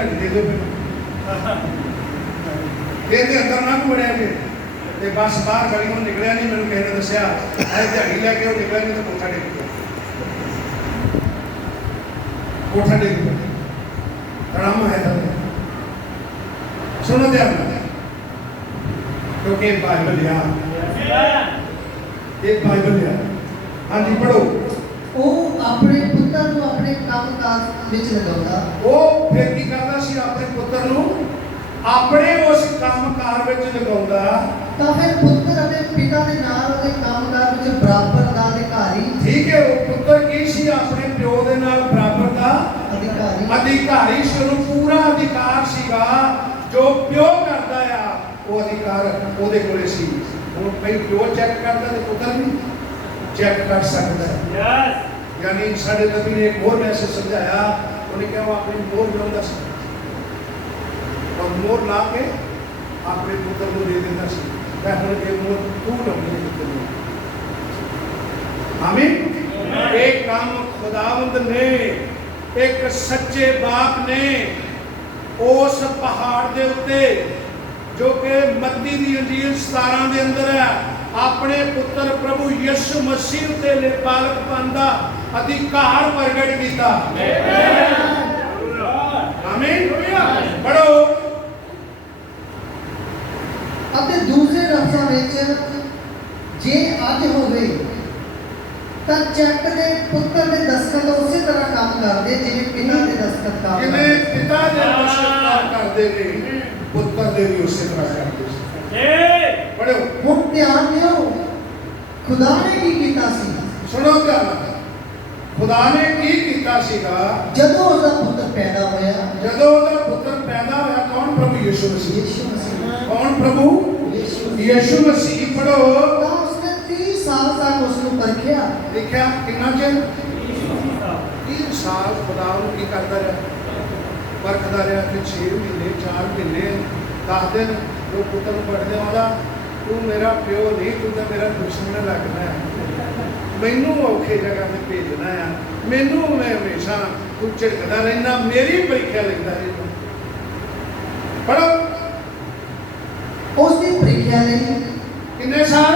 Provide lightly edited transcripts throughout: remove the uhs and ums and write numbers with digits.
दिहाड़ी दे दो कहते अंदर ना वड़िया जे ते बस बाहर गलियों निकलिया नहीं, मैंने किसी ने दसिया अज दिहाड़ी लैके वो निकलिया नहीं तो कोठा डिग गया, कोठा डिग गया, तड़ाम है थले। सुनो ध्यान क्योंकि बाइबल यार, एक बाइबल यार। हाँ जी पढ़ो। ਉਹ ਆਪਣੇ ਪੁੱਤਰ ਨੂੰ ਆਪਣੇ ਕੰਮਕਾਜ ਵਿੱਚ ਲਗਾਉਂਦਾ। ਉਹ ਫਿਰ ਕੀ ਕਰਦਾ ਸੀ? ਆਪਣੇ ਪੁੱਤਰ ਨੂੰ ਆਪਣੇ ਉਸ ਕੰਮਕਾਰ ਵਿੱਚ ਲਗਾਉਂਦਾ। ਤਾਂ ਫਿਰ ਪੁੱਤਰ ਅਤੇ ਪਿਤਾ ਦੇ ਨਾਲ ਉਹਦੇ ਕੰਮਕਾਰ ਵਿੱਚ ਬਰਾਬਰ ਦਾ ਅਧਿਕਾਰੀ। ਠੀਕ ਹੈ, ਉਹ ਪੁੱਤਰ ਕੀ ਸੀ? ਆਪਣੇ ਪਿਓ ਦੇ ਨਾਲ ਬਰਾਬਰ ਦਾ ਅਧਿਕਾਰੀ ਸੀ, ਉਹਨੂੰ ਪੂਰਾ ਅਧਿਕਾਰ ਸੀਗਾ। ਜੋ ਪਿਓ ਕਰਦਾ ਆ ਉਹ ਅਧਿਕਾਰ ਉਹਦੇ ਕੋਲੇ ਸੀ। ਹੁਣ ਭਾਈ ਪਿਓ ਚੈੱਕ ਕਰਦਾ ਤੇ ਪੁੱਤਰ ਵੀ चेक कर सकता है। yes. यानी साढ़े नबी ने एक और मैसेज समझाया, उन्हें क्या वो अपनी मोर लाता और मोर ला के अपने पुत्र को दे देता सी। मैं हुण के मोर तू लाउणी है पुत्र नूं। आमीन। एक काम खुदावंद ने, एक सच्चे बाप ने उस पहाड़ दे उत्ते जो कि मत्ती दी अंजील 17 दे अंदर है, अपने पुत्र प्रभु यीशु मसीह ते बालकपन दा अधिकार प्रगट किया। आमीन। पढ़ो। ਅਤੇ ਦੂਸਰੇ ਲਫ਼ਜ਼ਾਂ ਵਿੱਚ ਜੇ ਅੱਜ ਹੋਵੇ ਤਾਂ ਚੈੱਕ ਦੇ ਪੁੱਤਰ ਦੇ ਦਸਤਖਤ ਉਸੇ ਤਰ੍ਹਾਂ ਕੰਮ ਕਰਦੇ ਜਿਵੇਂ ਪਿਤਾ ਦੇ ਦਸਤਖਤ ਕਰਦੇ। ਜਿਵੇਂ ਪਿਤਾ ਦੇ ਦਸਤਖਤ ਕੰਮ ਕਰਦੇ ਨੇ, ਪੁੱਤਰ ਦੇ ਵੀ ਉਸੇ ਤਰ੍ਹਾਂ ਕਰਦੇ ਸੀ। पढ़ो। ਹੁਣ ਧਿਆਨ ਦਿਓ ਖੁਦਾ ਨੇ ਕੀ ਕੀਤਾ ਸੀ। सुनो क्या खुदा ने की कीता सीगा ਜਦੋਂ ਉਹਦਾ ਪੁੱਤਰ ਪੈਦਾ ਹੋਇਆ। ਜਦੋਂ ਉਹਦਾ ਪੁੱਤਰ ਪੈਦਾ ਹੋਇਆ। ਕੌਣ? ਪ੍ਰਭੂ ਯਿਸੂ ਮਸੀਹ। ਯਿਸੂ ਮਸੀਹ। ਕੌਣ? ਪ੍ਰਭੂ ਯਿਸੂ ਮਸੀਹ। ਪੜੋ। ਤਾਂ ਉਸਨੇ 30 ਸਾਲ ਤੱਕ ਉਸ ਨੂੰ ਪਰਖਿਆ। ਦੇਖਿਆ ਕਿੰਨਾ ਚਿਰ? 30 ਸਾਲ ਖੁਦਾ ਨੂੰ ਕੀ ਕਰਦਾ ਰਿਹਾ? ਪਰਖਦਾ ਰਿਹਾ ਕਿ 6 ਮਹੀਨੇ 4 ਮਹੀਨੇ 10 ਦਿਨ ਉਹ ਪੁੱਤਰ ਨੂੰ ਪੜ੍ਹਦੇ ਆਉਂਦਾ, ਤੂੰ ਮੇਰਾ ਪਿਓ ਨਹੀਂ, ਤੂੰ ਤਾਂ ਮੇਰਾ ਦੁਸ਼ਮਣ ਲੱਗਦਾ ਹੈ, ਮੈਨੂੰ ਔਖੇ ਜਗ੍ਹਾ ਤੇ ਭੇਜਣਾ ਆ, ਮੈਨੂੰ ਮੈਂ ਹਮੇਸ਼ਾ ਤੂੰ ਝਿੜਕਦਾ ਰਹਿਣਾ, ਮੇਰੀ ਪ੍ਰੀਖਿਆ ਲੈਂਦਾ ਰਹਿਣਾ। ਪੜੋ। ਉਸ ਦੀ ਪ੍ਰੀਖਿਆ ਲਈ ਕਿੰਨੇ ਸਾਲ?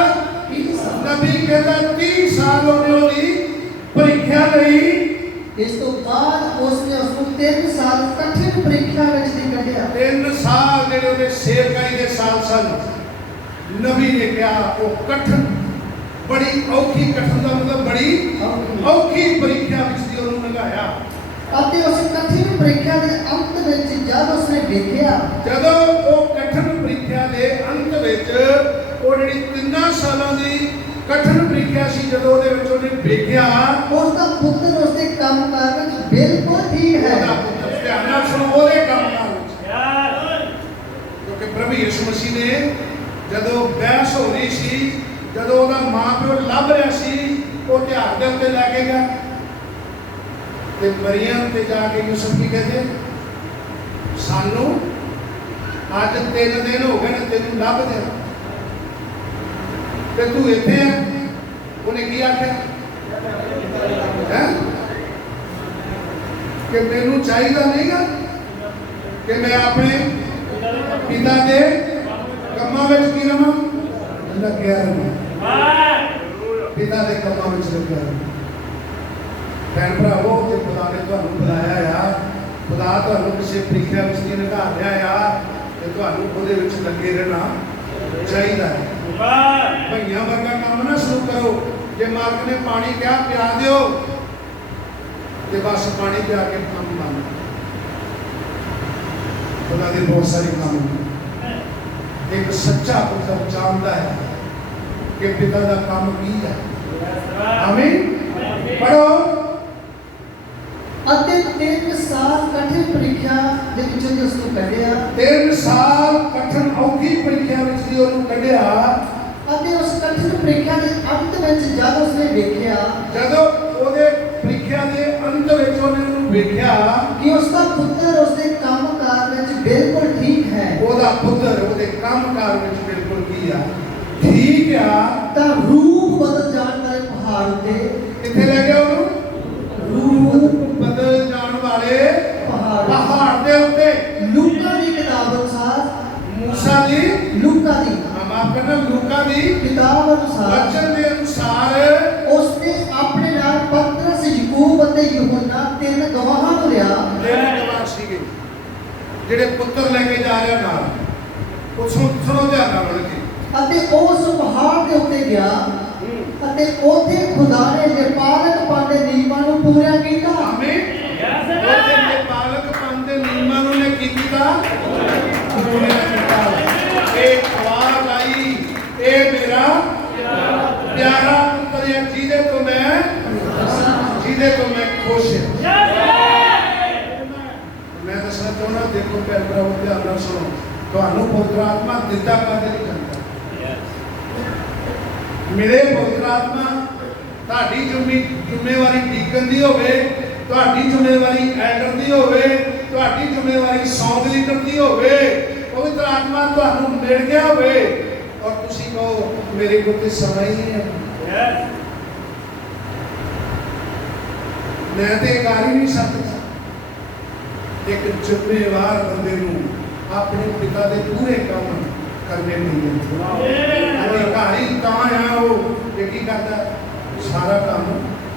30 ਸਾਲ। ਨਬੀ ਕਹਿੰਦਾ 30 ਸਾਲ ਉਹਨੇ ਉਹਦੀ ਪ੍ਰੀਖਿਆ ਲਈ। ਇਸ ਤੋਂ ਬਾਅਦ ਉਸਨੇ ਉਸ ਨੂੰ 3 ਸਾਲ ਕਠਿਨ ਪ੍ਰੀਖਿਆ ਵਿੱਚ ਦੀ ਕੱਢਿਆ। 3 ਸਾਲ ਜਿਹੜੇ ਉਹਦੇ ਸੇਵਕਾਈ ਦੇ ਸਾਲ ਸਨ। ਨਬੀ ਨੇ ਕਿਹਾ ਉਹ ਕਠਿਨ, ਬੜੀ ਔਖੀ, ਕਠਿਨ ਦਾ ਮਤਲਬ ਬੜੀ ਔਖੀ ਪ੍ਰੀਖਿਆ ਵਿੱਚ ਦੀ ਉਹਨੂੰ ਲੰਘਾਇਆ। ਅਤੇ ਉਸ ਕਠਿਨ ਪ੍ਰੀਖਿਆ ਦੇ ਅੰਤ ਵਿੱਚ ਜਦ ਉਸਨੇ ਵੇਖਿਆ, ਜਦੋਂ ਉਹ ਕਠਿਨ ਪ੍ਰੀਖਿਆ ਦੇ ਅੰਤ ਵਿੱਚ ਉਹ ਜਿਹੜੀ 3 ਸਾਲਾਂ ਦੀ ਕਠਿਨ ਪ੍ਰੀਖਿਆ ਸੀ, ਜਦੋਂ ਉਹਦੇ ਵਿੱਚ ਉਹਨੇ ਵੇਖਿਆ ਉਸ ਦਾ ਪੁੱਤਰ ਉਸਦੇ ਕੰਮਕਾਰ ਵਿੱਚ ਬਿਲਕੁਲ ਠੀਕ ਹੈ। ਉਹਦਾ ਪੁੱਤਰ ਧਿਆਨ ਨਾਲ ਸੁਣੋ, ਉਹਦੇ ਕੰਮਕਾਰ ਵਿੱਚ। ਕਿਉਂਕਿ ਪ੍ਰਭੂ ਯਿਸੂ ਮਸੀਹ ਨੇ ਜਦੋਂ ਬਹਿਸ ਹੋ ਰਹੀ ਸੀ, ਜਦੋਂ ਉਹਦਾ ਮਾਂ ਪਿਓ ਲੱਭ ਰਿਹਾ ਸੀ, ਉਹ ਝਾੜ ਦੇ ਉੱਤੇ ਲੈ ਕੇ ਗਿਆ ਤੇ ਮਰੀਅਮ ਤੇ ਜਾ ਕੇ ਯੂਸਫ ਕੀ ਕਹਿੰਦੇ, ਸਾਨੂੰ ਅੱਜ 3 ਦਿਨ ਹੋ ਗਏ ਨੇ ਤੈਨੂੰ ਲੱਭਦੇ ਤੇ ਤੂੰ ਇੱਥੇ ਆ। ਉਹਨੇ ਕੀ ਆਖਿਆ ਹੈ ਕਿ ਮੈਨੂੰ ਚਾਹੀਦਾ ਨਹੀਂਗਾ ਕਿ ਮੈਂ ਆਪਣੇ ਪਿਤਾ ਦੇ ਕੰਮਾਂ ਵਿੱਚ ਕੀ ਰਵਾਂ, ਲੱਗਿਆ ਰਵਾਂ, ਪਿਤਾ ਦੇ ਕੰਮਾਂ ਵਿੱਚ ਲੱਗਿਆ ਰਵਾਂ। ਭੈਣ ਭਰਾਵੋ, ਜੇ ਖੁਦਾ ਨੇ ਤੁਹਾਨੂੰ ਬੁਲਾਇਆ ਆ, ਖੁਦਾ ਤੁਹਾਨੂੰ ਕਿਸੇ ਪ੍ਰੀਖਿਆ ਵਿੱਚ ਨਹੀਂ ਨਿਕਾਲ ਰਿਹਾ ਆ, ਤੇ ਤੁਹਾਨੂੰ ਉਹਦੇ ਵਿੱਚ ਲੱਗੇ ਰਹਿਣਾ ਚਾਹੀਦਾ ਹੈ। ਭਈਆਂ ਵਰਗਾ ਕੰਮ ਨਾ ਸ਼ੁਰੂ ਕਰੋ। ਜੇ ਮਾਲਕ ਨੇ ਪਾਣੀ ਕਿਹਾ ਪਿਆ ਦਿਓ ਤੇ ਬਸ ਪਾਣੀ ਪਿਆ ਕੇ ਕੰਮ ਬੰਦ। ਖੁਦਾ ਦੇ ਬਹੁਤ ਸਾਰੇ ਕੰਮ। ਇੱਕ ਸੱਚਾ ਪੁੱਤਰ ਜਾਣਦਾ ਹੈ ਕਿ ਪਿਤਾ ਦਾ ਕੰਮ ਕੀ ਹੈ। ਆਮੀਨ। ਪੜੋ। ਅਤੇ 3 ਸਾਲ ਕਠਿਨ ਪ੍ਰੀਖਿਆ ਦੇ ਵਿੱਚੋਂ ਉਸ ਨੂੰ ਕੱਢਿਆ। 3 ਸਾਲ ਕਠਿਨ ਔਖੀ ਪ੍ਰੀਖਿਆ ਵਿੱਚ ਦੀ ਉਹਨੂੰ ਕੱਢਿਆ। ਅਤੇ ਉਸ ਕਠਿਨ ਪ੍ਰੀਖਿਆ ਦੇ ਅੰਤ ਵਿੱਚ ਜਦ ਉਸਨੇ ਵੇਖਿਆ, ਜਦੋਂ ਉਹਦੇ ਪ੍ਰੀਖਿਆ ਦੇ ਅੰਤ ਵਿੱਚ ਉਹਨੇ ਉਹਨੂੰ ਵੇਖਿਆ ਕਿ ਉਸ ਦਾ ਪੁੱਤਰ ਉਸਦੇ ਕੰਮਕਾਰ ਵਿੱਚ ਬਿਲਕੁਲ ਠੀਕ ਹੈ, ਉਹਦਾ ਪੁੱਤਰ ਉਹਦੇ ਕੰਮਕਾਰ ਵਿੱਚ ਬਿਲਕੁਲ ਕੀ ਆ, ਠੀਕ ਆ, ਤਾਂ ਰੂਪ ਬਦਲ ਜਾਣ ਵਾਲੇ ਪਹਾੜ ਉੱਤੇ ਕਿੱਥੇ ਲੈ ਗਿਆ ਉਹਨੂੰ? ਰੂਪ ਬਦਲ ਜਾਣ ਵਾਲੇ ਪਹਾੜ पहाड़ दे उत्ते लूका की किताब अनुसार मूसा दी लूका की माफ करना लूका दी किताब अनुसार वचन के अनुसार उसने अपने नाल पतरस याकूब और यूहन्ना तीन गवाहां को लिया तेरे गवाह सीगे ਜਿਹੜੇ ਪੁੱਤਰ ਲੈ ਕੇ ਜਾ ਰਿਹਾ ਨਾਲ ਉਹ ਸੁਣੋ ਧਿਆਨ ਨਾਲ ਉਹਨਾਂ ਦੀ ਅਤੇ ਉਸ ਪਹਾੜ ਦੇ ਉੱਤੇ ਗਿਆ ਅਤੇ ਉੱਥੇ ਖੁਦਾ ਨੇ ਨੇਪਾਲਕ ਦੇ ਨਿਯਮਾਂ ਨੂੰ ਪੂਰਾ ਕੀਤਾ ਆਮੀਨ ਉੱਥੇ ਨੇਪਾਲਕ ਦੇ ਨਿਯਮਾਂ ਨੂੰ ਨੇ ਕੀ ਕੀਤਾ ਪੂਰਾ ਕੀਤਾ ਇਹ ਆਵਾਜ਼ ਆਈ ਇਹ ਮੇਰਾ ਪਿਆਰਾ ਪੁੱਤਰ ਹੈ ਜਿਹਦੇ ਤੋਂ ਮੈਂ ਖੁਸ਼ ਹਾਂ मैं दसना चाहना देखो भैन भराओ ध्यान नाल सुनो ਤੁਹਾਨੂੰ ਪਵਿੱਤਰ ਆਤਮਾ ਦਿੱਤਾ ਕਾਹਦੇ ਲਈ ਜਾਂਦਾ ਮੇਰੇ ਪਵਿੱਤਰ ਆਤਮਾ ਤੁਹਾਡੀ ਜ਼ਿੰਮੇਵਾਰੀ ਡੀਕਨ ਦੀ ਹੋਵੇ ਤੁਹਾਡੀ ਜ਼ਿੰਮੇਵਾਰੀ ਐਲਡਰ ਦੀ ਹੋਵੇ ਤੁਹਾਡੀ ਜ਼ਿੰਮੇਵਾਰੀ ਸੌਂਗ ਲੀਡਰ ਦੀ ਹੋਵੇ ਪਵਿੱਤਰ ਆਤਮਾ ਤੁਹਾਨੂੰ ਮਿਲ ਗਿਆ ਹੋਵੇ ਔਰ ਤੁਸੀਂ ਕਹੋ ਮੇਰੇ ਕੋਲ ਤੇ ਸਮਾਂ ਹੀ ਨਹੀਂ ਹੈ ਮੈਂ ਤੇ ਕਰ ਹੀ ਨਹੀਂ ਸਕਦਾ एक ਜ਼ਿੰਮੇਵਾਰ ਬੰਦੇ ਨੂੰ ਆਪਣੇ ਪਿਤਾ ਦੇ ਪੂਰੇ ਕੰਮ ਕਰਨੇ ਨਹੀਂ ਅਧਿਕਾਰੀ ਤਾਂ ਆ ਉਹ ਇਹ ਕੀ ਕਰਦਾ ਸਾਰਾ ਕੰਮ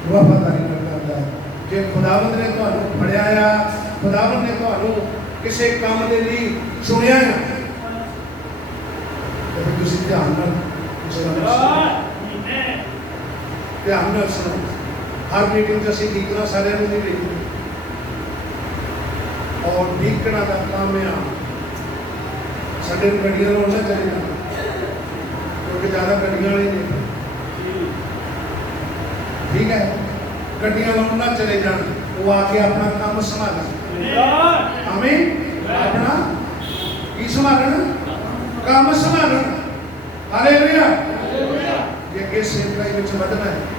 ਵਫਾਦਾਰੀ ਨਾਲ ਕਰਦਾ ਜੇ ਖੁਦਾਵੰਦ ਨੇ ਤੁਹਾਨੂੰ ਫੜਿਆ ਆ ਖੁਦਾਵੰਦ ਨੇ ਤੁਹਾਨੂੰ ਕਿਸੇ ਕੰਮ ਦੇ ਲਈ ਚੁਣਿਆ ਆ ਤਾਂ ਤੁਸੀਂ ਧਿਆਨ ਨਾਲ ਧਿਆਨ ਨਾਲ ਸੁਣੋ ਹਰ ਮੀਟਿੰਗ 'ਚ ਅਸੀਂ ਦੀਕਰਾ ਸਾਰਿਆਂ ਨੂੰ ਨਹੀਂ ਵੇਖਦੇ और ਡੀਕਣਾ ਦਾ ਕੰਮ ਆ ਸਾਡੇ ਗੱਡੀਆਂ ਨੂੰ ਨਾ ਚਾਹੀਦਾ ਕਿਉਂਕਿ ਜ਼ਿਆਦਾ ਗੱਡੀਆਂ ਵਾਲੇ ਨੇ ਠੀਕ ਹੈ ਗੱਡੀਆਂ ਨੂੰ ਨਾ ਚਲੇ ਜਾਣ ਉਹ ਆ ਕੇ ਆਪਣਾ ਕੰਮ ਸੰਭਾਲਣ ਆਮੀਨ ਆਪਣਾ ਕੀ ਸੰਭਾਲਣ ਕੰਮ ਸੰਭਾਲਣ ਹਾਲੇਲੂਇਆ ਜੇ ਅੱਗੇ ਸੇਵਕਾਈ ਵਿੱਚ ਵਧਣਾ ਹੈ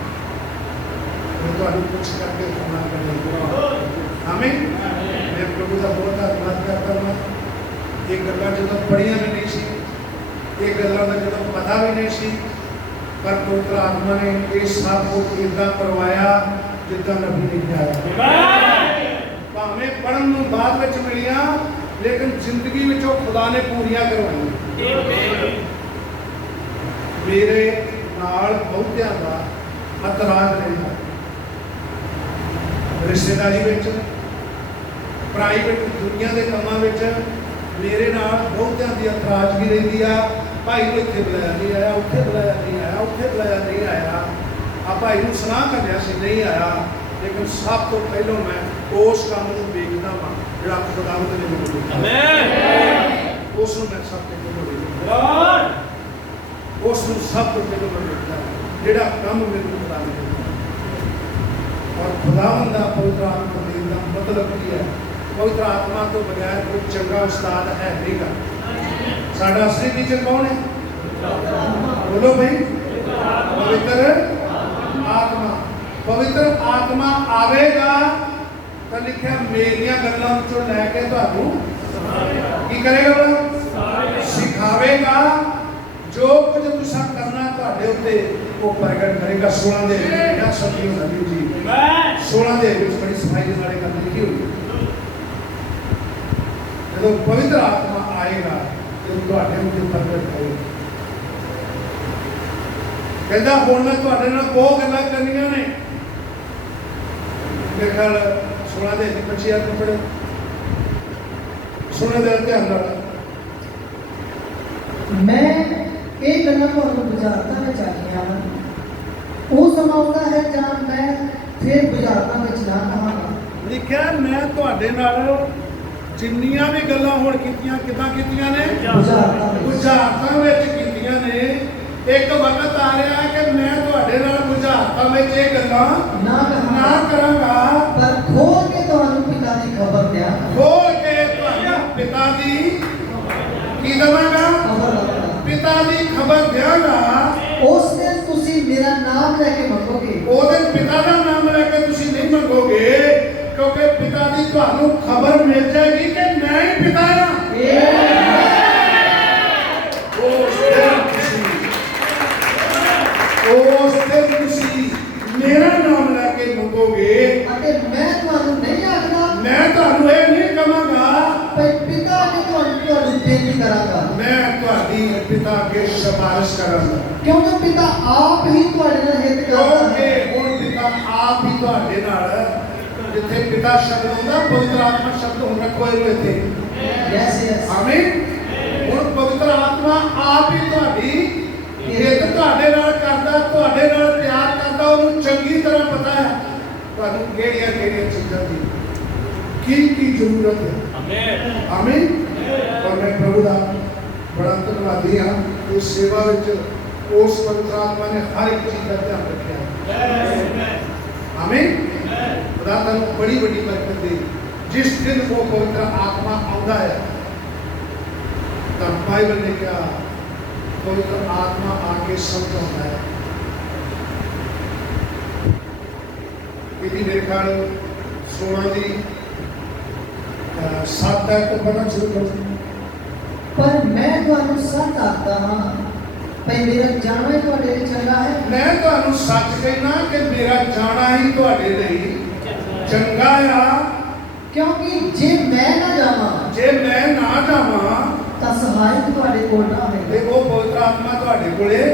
तो ਤੁਹਾਨੂੰ ਕੁਝ ਕਰਕੇ ਹੋਣਾ ਕਰਨਾ ਆਮੀਨ मैं प्रभु का बहुत धन्यवाद करता हूँ ये गल्लां जो पढ़िया भी नहीं सी ये गल्लां का जो पता भी नहीं सी पर पवित्र आत्मा ने ये सब कुछ इदा करवाया जिदा नबी ने किया भावें पढ़न नूं बाद विच मिलिया लेकिन जिंदगी विचों खुदा ने पूरियां करवाई मेरे नाल बहुतियां दा इतराज रहा रिश्तेदारी विच प्राइवेट दुनिया के कामों में मेरे नाल बहुतियां दी इतराजगी रही आ भाई को इत्थे बुलाया नहीं आया उत्थे बुलाया नहीं आया उत्थे बुलाया नहीं आया आ भाई नूं सलाह करया सी नहीं आया लेकिन सब तो पहलों मैं उस काम नूं देखदा वां जिहड़ा खुदावंद ने मैनूं दित्ता आमीन उस नूं मैं सब तो पहलों देखदा उस नूं सब तो पहलों मैं देखदा जिहड़ा काम मैनूं खुदावंद ने दित्ता और खुदावंद दा पवित्र आत्मा देण दा मतलब की है पवित्र आत्मा तो बगैर कोई चंगा उस्ताद है नहींगा साडा असली टीचर कौन है बोलो भाई पवित्र आत्मा आवेगा तो लिखा मेरिया गल्लां विचों लैके तुहानूं की करेगा सिखावेगा जो कुछ तुसां करना तुहाडे उत्ते वो प्रगट करेगा 16 दे या सभी नबी जी 16 दे विच बड़ी सफाई दे नाल गल लिखी हुई जो पवित्र आत्मा आएगा तो तुहाडे उत्ते प्रगट करेगा कहता हुण मैं तुहाडे नाल बहुत गल्लां करनियां ने मेरे ख्याल 16 दे 25 आठ पढ़ो सुने दे ध्यान नाल मैं ਇਹ ਗੱਲਾਂ ਤੁਹਾਨੂੰ ਬੁਝਾਰਤਾਂ ਵਿੱਚ ਆਖੀਆਂ ਹਨ ਉਹ ਸਮਾਂ ਆਉਂਦਾ ਹੈ ਜਦ ਮੈਂ ਫਿਰ ਬੁਝਾਰਤਾਂ ਵਿੱਚ ਨਾ ਕਹਾਂਗਾ ਲਿਖਿਆ ਮੈਂ ਤੁਹਾਡੇ ਨਾਲ ਜਿੰਨੀਆਂ ਵੀ ਗੱਲਾਂ ਹੁਣ ਕੀਤੀਆਂ ਕਿਦਾਂ ਕੀਤੀਆਂ ਨੇ ਬੁਝਾਰਤਾਂ ਵਿੱਚ ਕੀਤੀਆਂ ਨੇ ਇੱਕ ਵਕਤ ਆ ਰਿਹਾ ਕਿ ਮੈਂ ਤੁਹਾਡੇ ਨਾਲ ਬੁਝਾਰਤਾਂ ਵਿੱਚ ਇਹ ਗੱਲਾਂ ਨਾ ਕਰਾਂਗਾ ਪਰ ਖੋਲ ਕੇ ਤੁਹਾਨੂੰ ਪਿਤਾ ਦੀ ਖਬਰ ਦਿਆਂ ਖੋਲ ਕੇ ਤੁਹਾਨੂੰ ਪਿਤਾ ਦੀ ਕੀ ਦਵਾਂਗਾ पिता की खबर देगा उस दिन तुसी मेरा नाम लेके मंगोगे उस दिन पिता का नाम लेके तुसी नहीं मंगोगे क्योंकि पिता की तुहानू खबर मिल जाएगी कि मैं ही पिता हां उस दिन तुसी मेरा नाम लेके मंगोगे अते मैं तुहानू नहीं आखदा मैं तुहानू ये नहीं पिता अगे सिफारिश करांगा क्योंकि पिता आप ही ਤੁਹਾਡੇ ਨਾਲ ਹਿੱਤ ਕਰਦਾ क्योंकि है हुण पिता आप ही तुहाडे नाल जिथे पिता शब्द होंदा पवित्र आत्मा शब्द हुण रखो इत्थे यस यस आमीन हुण पवित्र आत्मा आप ही तुहाडी हित तुहाडे नाल करदा तुहाडे नाल प्यार करदा ਉਹਨੂੰ ਚੰਗੀ ਤਰ੍ਹਾਂ ਪਤਾ ਹੈ ਤੁਹਾਨੂੰ ਕਿਹੜੀਆਂ ਕਿਹੜੀਆਂ ਚੀਜ਼ਾਂ ਦੀ ਕੀ ਜ਼ਰੂਰਤ ਹੈ ਆਮੀਨ ਆਮੀਨ और मैं प्रभु का बड़ा धन्यवादी हाँ इस सेवा विच उस पवित्र आत्मा ने हर एक चीज का ध्यान रखा है आमीन खुदा तुहानू बड़ी बड़ी बरकत दे जिस दिन वो पवित्र आत्मा आउंदा है तो बाइबल ने कहा पवित्र आत्मा आके समझाता है यदि मेरे ख्याल 16 की 7 है तो पढ़ना शुरू कर पर मैं ਤੁਹਾਨੂੰ ਸੱਚ ਆਖਦਾ ਹਾਂ ਭਈ ਮੇਰਾ ਜਾਣਾ ਹੀ ਤੁਹਾਡੇ ਲਈ ਚੰਗਾ ਹੈ मैं ਤੁਹਾਨੂੰ ਸੱਚ ਕਹਿਣਾ ਕਿ ਮੇਰਾ ਜਾਣਾ ਹੀ ਤੁਹਾਡੇ ਲਈ ਚੰਗਾ ਆ ਕਿਉਂਕਿ ਜੇ ਮੈਂ ਨਾ ਜਾਵਾਂ ਜੇ ਮੈਂ ਨਾ ਜਾਵਾਂ ਤਾਂ ਸਹਾਇਕ ਤੁਹਾਡੇ ਕੋਲ ਨਾ ਆਵੇਗਾ ਤੇ ਉਹ ਪਵਿੱਤਰ ਆਤਮਾ ਤੁਹਾਡੇ ਕੋਲੇ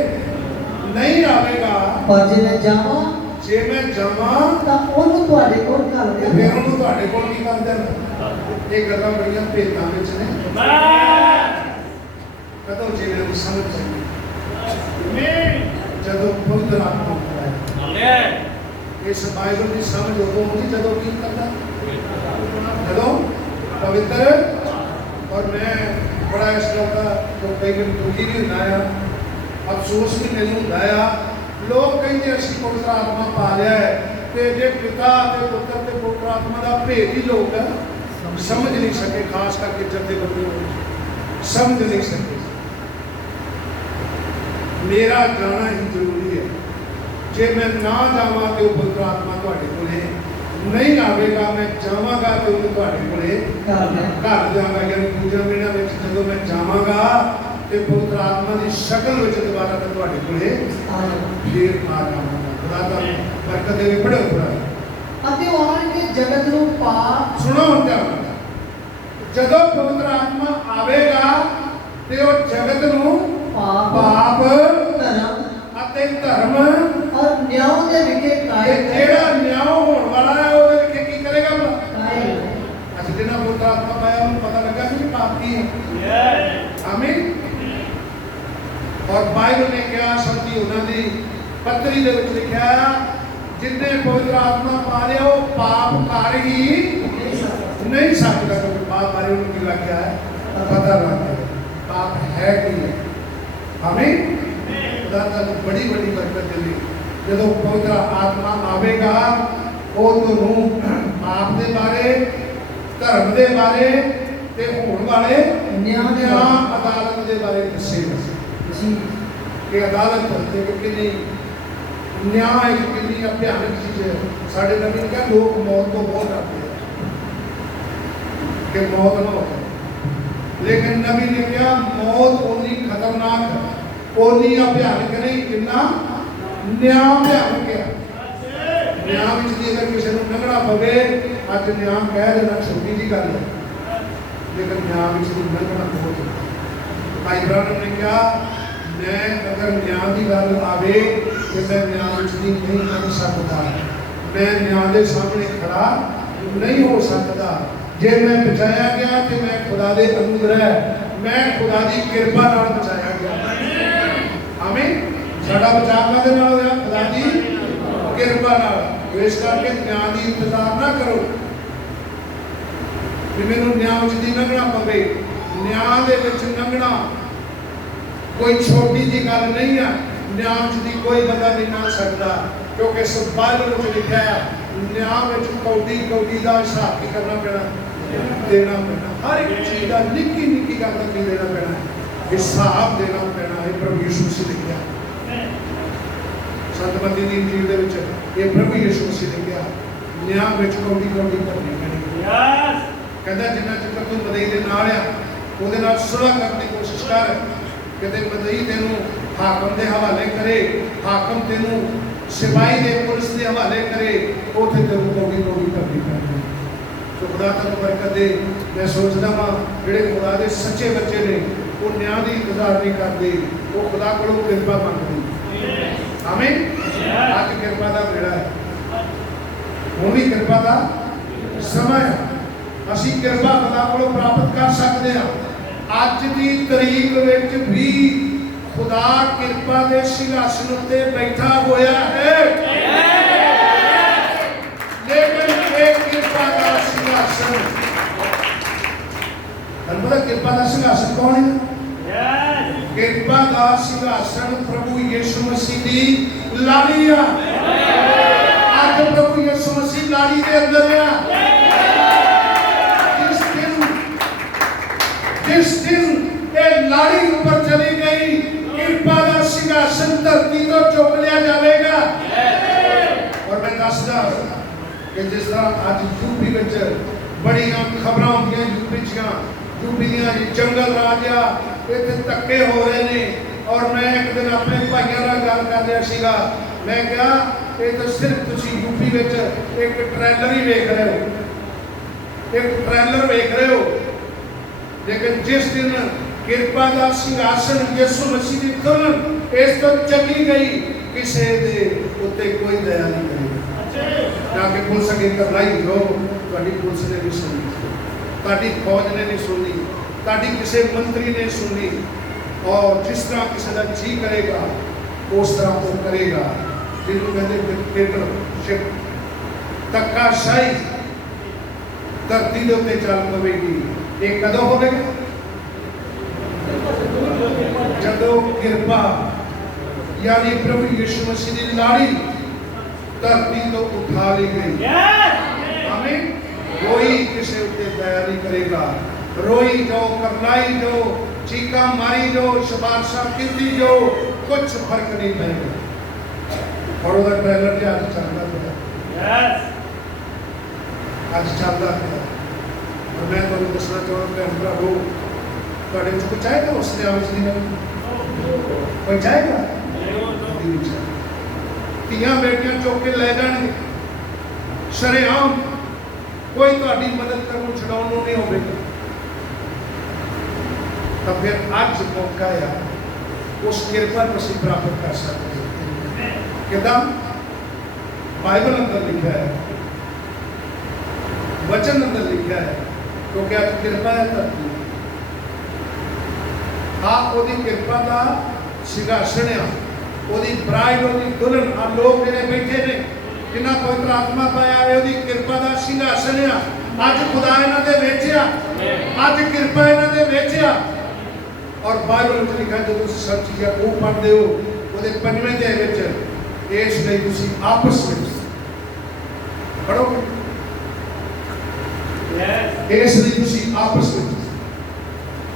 ਨਹੀਂ ਆਵੇਗਾ ਪਰ ਜੇ ਮੈਂ ਜਾਵਾਂ ਜੇ ਮੈਂ ਜਾਵਾਂ ਤਾਂ ਉਹਨੂੰ ਤੁਹਾਡੇ ਕੋਲ ਘੱਲ ਤੇ ਫਿਰ ਦੇਵਾਂ ਉਹਨੂੰ ਤੁਹਾਡੇ ਕੋਲ ਕੀ ਕਰ ਦੇਣਾ ਇਹ ਗੱਲਾਂ ਬੜੀਆਂ ਭੇਤਾਂ ਵਿੱਚ ਨੇ ਕਦੋਂ ਜਿਵੇਂ ਨੂੰ ਸਮਝ ਜਾਈਏ ਜਦੋਂ ਪਵਿੱਤਰ ਆਤਮਾ ਆਉਂਦਾ ਹੈ ਇਸ ਬਾਈਬਲ ਦੀ ਸਮਝ ਉਦੋਂ ਆਉਂਦੀ ਜਦੋਂ ਕੀ ਕਰਦਾ ਜਦੋਂ ਪਵਿੱਤਰ और मैं बड़ा इस गल का तो कई बार दुखी भी होता है अफसोस भी नहीं होता है लोग कहते असी पवित्र आत्मा पा लिया है तो जे पिता ते पुत्र ते पवित्र आत्मा का भेद ही लोग समझ नहीं सके खास करके जथेबंदी समझ नहीं सके मेरा जाना ही जरूरी है जे मैं ना जावा तो पवित्र आत्मा तुहाडे कोले नहीं आवेगा मैं जावांगा तो तुहाडे कोले घर जावांगा यानी पूजा मेरा में जदों मैं जावांगा ते पवित्र आत्मा की शक्ल में दोबारा मैं तुहाडे कोले फिर आ जावांगा खुदा दा बरकत दे बड़े बड़ा ਅਤੇ ਉਹ ਆਣ ਕੇ ਜਗਤ ਨੂੰ ਪਾਪ सुनो हुण ध्यान जदों पवित्र आत्मा आवेगा ते वो जगत नूं ਪਾਪ पाप ਧਰਮ ਅਤੇ ਧਰਮ ਔਰ ਨਿਆਂ ਦੇ ਵਿਖੇ ਤੇ ਕਾਇਮ ਜਿਹੜਾ ਨਿਆਂ ਹੋਣ ਵਾਲਾ ਹੈ ਉਹਦੇ ਵਿੱਚ ਕੀ ਕਰੇਗਾ ਭਲਾ ਕਾਇਮ ਅਸੀਂ ਜਿਹਨਾਂ ਪਵਿੱਤਰ ਆਤਮਾ ਪਾਇਆ ਉਹਨੂੰ ਪਤਾ ਲੱਗਾ ਕਿ ਪਾਪ ਕੀ ਹੈ ਆਮੀਨ ਔਰ ਬਾਈਬਲ ਨੇ ਕਿਹਾ ਸੰਤੀ ਉਹਨਾਂ ਦੀ ਪੱਤਰੀ ਦੇ ਵਿੱਚ ਲਿਖਿਆ ਜਿਨਨੇ ਪਵਿੱਤਰ ਆਤਮਾ ਪਾ ਲਿਆ ਉਹ ਪਾਪ ਕਰ ਹੀ ਨਹੀਂ ਸਕਦਾ ਕਿਉਂਕਿ ਪਾਪ ਬਾਰੇ ਉਹਨੂੰ ਕੀ ਲੱਗ ਗਿਆ ਹੈ ਪਤਾ ਲੱਗ ਗਿਆ ਪਾਪ ਹੈ ਕੀ ਹੈ ਆਮੀਨ खुदा तानू बड़ी बड़ी बरकत दे जदों पवित्र आत्मा आवेगा ਉਹ ਤੁਹਾਨੂੰ ਪਾਪ ਦੇ ਬਾਰੇ ਧਰਮ ਦੇ ਬਾਰੇ ਤੇ ਹੋਣ ਵਾਲੇ ਨਿਆਂ ਦੇ ਅਦਾਲਤ ਦੇ ਬਾਰੇ ਦੱਸੇਗਾ ਜੀ ਕਿ ਅਦਾਲਤ ਤੇ ਕਿੰਨੀ ਨਿਆਂ ਇੱਕ ਕਿੰਨੀ ਭਿਆਨਕ ਚੀਜ਼ ਹੈ ਸਾਡੇ ਨਬੀ ਨੇ ਕਿਹਾ ਲੋਕ ਮੌਤ ਤੋਂ ਬਹੁਤ ਡਰਦੇ ਕਿ ਮੌਤ ਨਾ ਹੋਵੇ लेकिन नबी ने कहा मौत उतनी खतरनाक है उतनी भयानक नहीं जिन्ना न्याय भयानक है न्याय विच दी अगर किसी को लंघना पवे अज न्याय कह देना छोटी जी गल है लेकिन न्याय विच दी लंघना बहुत भाई इब्राहिम ने कहा मैं अगर न्याय की गल आवे तो मैं न्याय विच दी नहीं लंघ सकता मैं न्याय के सामने खड़ा नहीं हो सकता जे मैं बचाया गया तो मैं खुदा दे अनुग्रह मैं खुदा दी कृपा नाल बचाया गया आमीन साडा बचाव कादे नाल होया खुदा दी कृपा नाल इस करके न्याय दी इंतजार ना करो कि मैनू न्याय विच दी लंघना पवे न्याय दे विच लंघना कोई छोटी जी गल नहीं है न्याय विच दी कोई बंदा नहीं लंघ सकदा क्योंकि इस बाइबल में लिखा है न्याय विच कौडी कौडी दा हिसाब की करना पैना देना पैना हर एक चीज का निक्की निक्की गल का देना पैना हिसाब देना पैना है प्रभु यीशु मसीह ने कहा सतमती दी इंजील दे विच ये प्रभु यीशु मसीह ने कहा न्याय विच कौडी कौडी करनी पैनी यस कहंदा जिन्ना चिर तू मदई दे नाल आ ओदे नाल सुलह करने की कोशिश कर किते मदई तेनू हाकम दे हवाले करे हाकम तेनू सिपाही दे पुलिस दे हवाले करे ओथे तेनू कौडी कौडी करनी पैनी तो खुदा तेन बरकत दे। मैं सोचता वा जेडे खुदा के सच्चे बच्चे ने वो न्याय की इंतजार नहीं करते, वो खुदा को कृपा मंगते। आमीन। आज कृपा का बेड़ा है, वो भी कृपा का समय है। असी कृपा खुदा को प्राप्त कर सकते हैं। अज की तरीक विच भी खुदा कृपा के सिंहासन उत्ते बैठा होया है, लेकिन एक कृपा का सिंहासन, पता कृपा का सिंहासन कौन है? कृपा का सिंहासन प्रभु यीशु मसीह की लाड़ी है। आज प्रभु यीशु मसीह लाड़ी के अंदर है। जिस दिन ये लाड़ी ऊपर चली गई, कृपा का सिंहासन धरती तो चुक लिया जाएगा। और मैं दसदा कि जिस तरह आज यूपी में बड़ी खबर होंगे, यूपी जंगल राज आ, इतने धक्के हो रहे ने। और मैं एक दिन अपने भाइयों नाल गल कर रहा सीगा, मैं कहा ये तो सिर्फ तुसी यूपी में एक ट्रेलर ही वेख रहे हो, एक ट्रेलर वेख रहे हो, लेकिन जिस दिन कृपा का सिंहासन यीशु मसीह की दुल्हन इस तो चली गई, किसी के उत्ते कोई दया नहीं करेगा। जाके पुलिस अगे करलाई जो तुहाडी पुलिस ने नहीं सुनी, तुहाडी फौज ने नहीं सुनी, तुहाडी किसी मंत्री ने सुनी। और जिस तरह किसी का जी करेगा उस तरह वो करेगा। जिन्होंने कहते डिक्टेटरशिप, धक्काशाही धरती के उत्ते चल पवेगी। ये कदों होगा? जदों कृपा यानी प्रभु यीशु मसीह की लाड़ी धरती तो उठा ली गई। आमीन। कोई किसी उत्ते दया नहीं करेगा। रोई जो, करलाई जो, चीका मारी जो, सिफारिशा की जो, कुछ फर्क नहीं पड़ेगा। और वह ट्रेलर जो आज चलता है, आज चलता है। और मैं तुम दसना चाहूँगा भैन भरावो, तुहाडे विच कोई चाहेगा उसने आवाज़ कोई चाहेगा? तियां बेटियां चुक के ले जाएंगे शरेआम, कोई तुहाडी मदद करने छड़ाउण नूं नहीं होवेगा। तो फिर अज मौका है, उस कृपा को असीं प्राप्त कर सकते हैं। किदां? बाइबल अंदर लिखा है, वचन अंदर लिखा है, क्योंकि अज कृपा है धरती आप ओदी कृपा का सिंहासन है, ओदी ब्राइड, ओदी दुल्हन आ लोग जिहड़े बैठे ने जिन्हां पवित्र आत्मा पाया है, ओदी कृपा का सिंहासन है। अज खुदा इन्हां दे विच आ, अज कृपा इन्हां दे विच आ। और बाइबल में लिखा जो तुम सब चीज़ें वो पढ़ते हो वो 5वें अध्याय में, इसलिए तुम आपस में पढ़ोगे, इसलिए तुम आपस में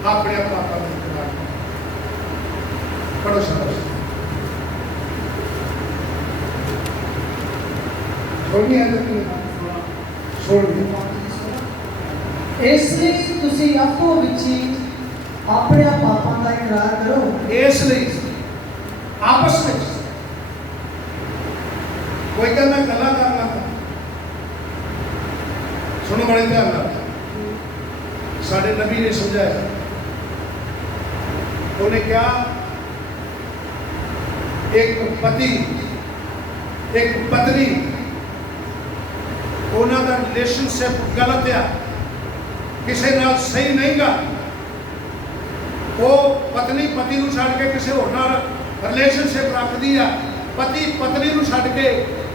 अपने पापा का इकरार पढ़ो। शाबाश। छोड़नी है तो छोड़। इसलिए तुसी आपो विच अपने पापों का इकरार करो। इसलिए आपस में कोई क्या मैं गल्लां करना, सुनो बड़े ध्यान नाल। साडे नबी ने समझाया, उन्हें क्या, एक पति एक पत्नी उन्हों का रिलेशनशिप गलत है, किसी नाल सही नहीं गा। वो पत्नी पति नूं छड्ड के किसी होर नाल रिलेशनशिप रखती है, पति पत्नी नूं छड्ड के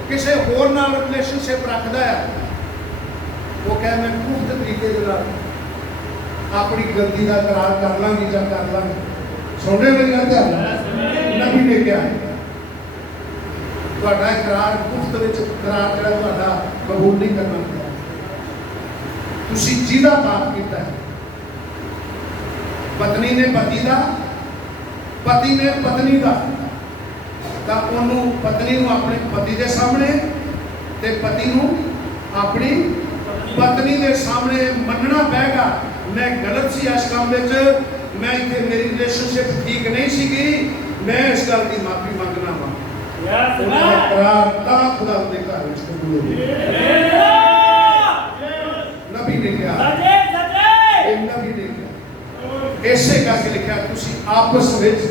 किसी होर नाल रिलेशनशिप रखता है। वो कह मैं गुप्त तरीके अपनी गलती का करार कर लाँगी या कर लाँगी। सुन रहे मेरी गल? नबी ने क्या है, तुहाडा इकरार गुप्त विच करार जिहड़ा तुहाडा कबूल नहीं करना पिया। तुसीं जिहदा पाप कीता है, पत्नी ने पति का, पति ने पत्नी का, तो उन्होंने पत्नी को अपने पति के सामने ते पति को अपनी पत्नी के सामने मनना पेगा। मैं गलत सी इस काम में, मैं इतने मेरी रिलेशनशिप ठीक नहीं सी, मैं इस गल की माफी मंगना वा। खुदा लिखा इन्ना भी लिखा ऐसे करके लिखा तुसी आपस विच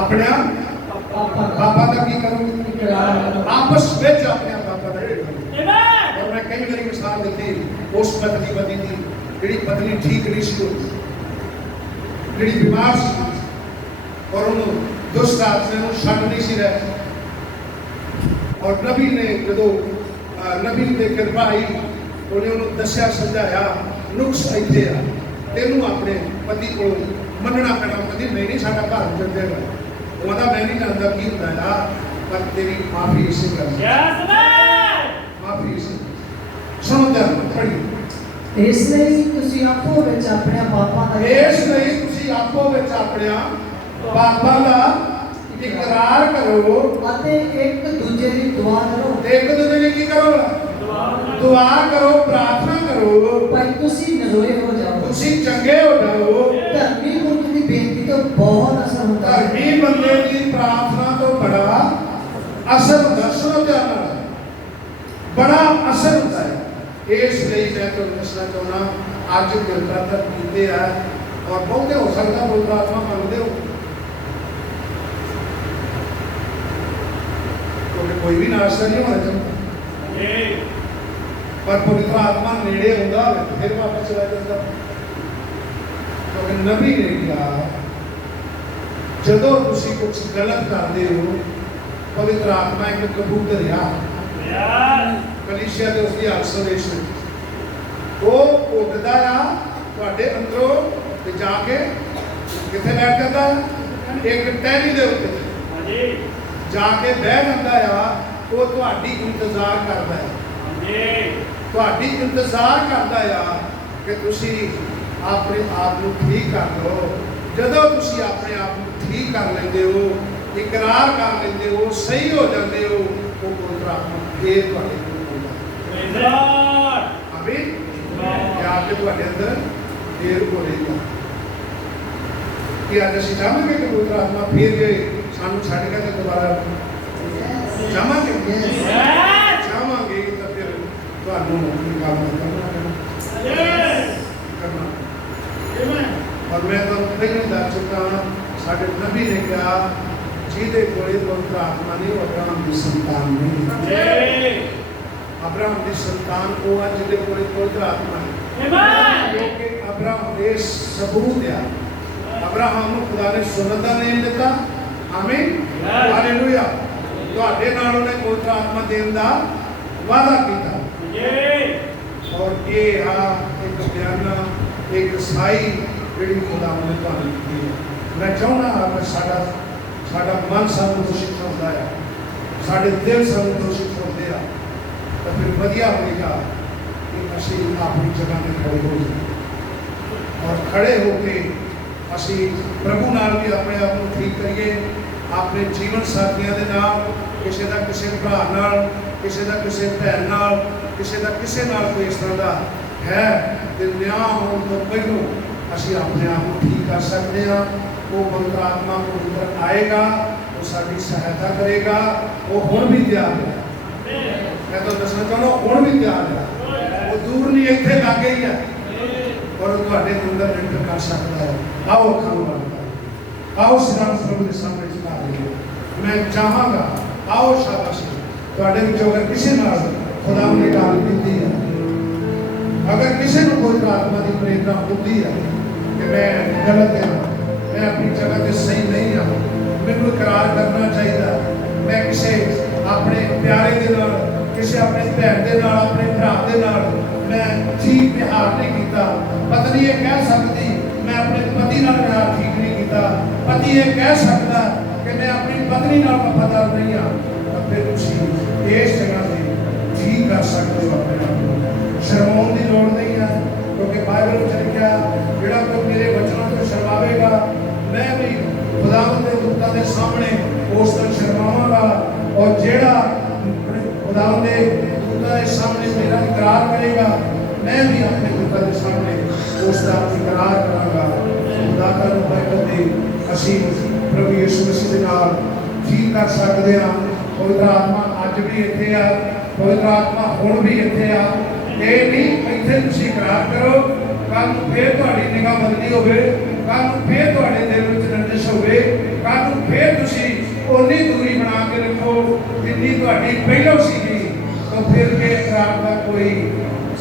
अपने पापा का की करो आपस विच अपने पापा का करो। और मैं कई बार मिसाल दी उस पत्नी दी जी पत्नी ठीक नहीं सी जी बीमार सी और उन्होंने दुष्ट आत्मा को छड्ड नहीं सी रह और नबी ने जो नबी की कृपा आई उन्हें उन्होंने दसिया समझाया नुक्स इतने आ तेनू अपने पति को मनना पैना पति मैं नहीं साडा घर चल जाएगा वो कहता मैं नहीं जानता की होता पर तेरी माफी इसे कर माफी इसे सुनो ध्यान पढ़िए इसलिए तुसी आपो विच अपने पापा दा इसलिए तुसी आपो विच अपने पापा दा इकरार करो अते एक दूजे दी दुआ करो एक दूजे ने की करो दुआ करो प्रार्थना करो भाई तुसी नरोए हो जाओ तुसी चंगे हो जाओ धर्मी पुरुष की बेनती तो बहुत असर होता है धर्मी बंदे की प्रार्थना तो बड़ा असर होता है सुनो ध्यान नाल बड़ा असर होता है इसलिए मैं तो दसना चाहना आज गिरफ्तार कीते हैं और बहुते हो सकता पवित्र आत्मा मानते हो क्योंकि कोई भी नाश्ता नहीं होना चाहता पर पवित्र आत्मा नेड़े होगा फिर वापस चला जाता क्योंकि नबी ने कहा जदों तुसी कुछ गलत करते हो पवित्र आत्मा एक कबूतर कलीसिया के उसकी ऑब्जर्वेशन वो उड़ता आ ਤੁਹਾਡੇ ਅੰਦਰੋਂ ਤੇ ਜਾ ਕੇ ਕਿੱਥੇ ਬੈਠ ਜਾਂਦਾ ਇੱਕ ਟਹਿਣੀ ਦੇ ਉੱਤੇ ਹਾਂਜੀ ਜਾ ਕੇ ਬਹਿ ਜਾਂਦਾ ਆ ਉਹ ਤੁਹਾਡੀ ਇੰਤਜ਼ਾਰ ਕਰਦਾ ਹੈ ਹਾਂਜੀ ਤੁਹਾਡੀ ਇੰਤਜ਼ਾਰ ਕਰਦਾ ਆ ਕਿ ਤੁਸੀਂ ਆਪਣੇ ਆਪ ਨੂੰ ਠੀਕ ਕਰ ਲਓ ਜਦੋਂ ਤੁਸੀਂ ਆਪਣੇ ਆਪ ਨੂੰ ਠੀਕ ਕਰ ਲੈਂਦੇ ਹੋ ਇਕਰਾਰ ਕਰ ਲੈਂਦੇ ਹੋ ਸਹੀ ਹੋ ਜਾਂਦੇ ਹੋ ਉਹ ਪਵਿੱਤਰ ਆਤਮਾ ਫੇਰ ਤੁਹਾਡੇ ਕੋਲ ਆਉਂਦਾ ਹੈ ਆਮੀਨ या के ਤੁਹਾਡੇ ਅੰਦਰ ਫੇਰ ਹੋਵੇਗਾ ਕਿ ਅੱਜ ਅਸੀਂ ਚਾਹਾਂਗੇ ਕਿ ਪਵਿੱਤਰ ਆਤਮਾ ਫੇਰ ਜੇ ਸਾਨੂੰ ਛੱਡ ਕੇ ਦੁਬਾਰਾ ਚਾਹਾਂਗੇ ਚਾਹਾਂਗੇ ਤਾਂ ਫਿਰ ਤੁਹਾਨੂੰ ਇਹ ਕੰਮ ਕਰਨਾ और मैं तो पहले दस चुका साढ़े नबी ने कहा ਜਿਹਦੇ ਕੋਲੇ ਪਵਿੱਤਰ ਆਤਮਾ ਨਹੀਂ ਉਹ ਅਬਰਾਹਮ ਦੀ ਸੰਤਾਨ ਨਹੀਂ अब्राहम की संतान को जिहदे कोल पवित्र आत्मा है क्योंकि अब्राहम दे सबूत है अब्राहम को खुदा ने सुन्नत दा नेम दिता आमीन हालेलुया तुहाडे नाल उहने पवित्र आत्मा देण दा वादा कीता और ये एक बयाना एक साई जिहड़ी खुदा ने तुहानू दी है मैं चाहुंदा अगर साडा मन सानू दूषित होंदा है साडे दिल सानू दूषित होंदे आ तो फिर वधिया होगा कि असी अपनी जगह में खड़े हो जाए और खड़े होके असी प्रभु नाल भी अपने आप को ठीक करिए अपने जीवन साथियों के नाल किसी का किसी भरा नाल किसी का किसी भैन नाल किसी का किसी नाल कोई इस तरह का है तो न्याय होने तो पहलों असी अपने आप को ठीक कर सकते हैं वो पवित्र आत्मा को अंदर आएगा वो साड़ी सहायता करेगा वो हुण भी तैयार है मैं तो दसना चाहना हुण भी तैयार है वो दूर नहीं इत्थे लागे ही है और तुहाडे अंदर एंटर कर सकता है आओ खाओ आओ सिराम प्रभु के सामने झुका दीजिए मैं चाहांगा आओ शाबाशी तुहाडे विचों अगर किसी नाल खुदा ने गल कीती है अगर किसी को कोई आत्मा की प्रेरणा होती है कि मैं गलत है मैं अपनी जगह से सही नहीं हाँ मैनू इकरार करना चाहिए मैं किसी अपने प्यारे के नाल किसी अपने भैन के नाल अपने भरा के नाल मैं ठीक व्यवहार नहीं किया पत्नी ये कह सकती मैं अपने पति नाल व्यवहार ठीक नहीं किया पति ये कह सकता कि मैं अपनी पत्नी नाल वफादार नहीं हाँ तो फिर तुसीं इस जगह से ठीक कर सकते हो अपने आप को शर्माउण की लोड़ नहीं है क्योंकि बाइबल में लिखा जिहड़ा कोई मेरे वचनों तो शर्मावेगा मैं भी खुदावंद दे दूतां दे सामने उस दिन शर्मावांगा और जिहड़ा खुदावंद दे दूतां दे सामने मेरा इकरार करेगा मैं भी अपने दूतां दे सामने उसका इकरार करांगा खुदा दा बरकत दे असीं प्रभु यीशु मसीह दे नाल ठीक कर सकते हैं पवित्र आत्मा अज भी इत्थे आ पवित्र आत्मा हुण भी इत्थे आ ਇਹ ਨਹੀਂ ਇੱਥੇ ਤੁਸੀਂ ਇਕਰਾਰ ਕਰੋ, ਕੱਲ ਨੂੰ ਫੇਰ ਤੁਹਾਡੀ ਨਿਗਾਹ ਬਦਲੀ ਹੋਵੇ, ਕੱਲ ਨੂੰ ਫੇਰ ਤੁਹਾਡੇ ਦਿਲ ਵਿੱਚ ਰੰਜਿਸ਼ ਹੋਵੇ, ਕੱਲ ਨੂੰ ਫੇਰ ਤੁਸੀਂ ਉਨੀ ਦੂਰੀ ਬਣਾ ਕੇ ਰੱਖੋ ਜਿੰਨੀ ਤੁਹਾਡੀ ਪਹਿਲੋਂ ਸੀਗੀ, ਤਾਂ ਫਿਰ ਕੇ ਇਕਰਾਰ ਦਾ ਕੋਈ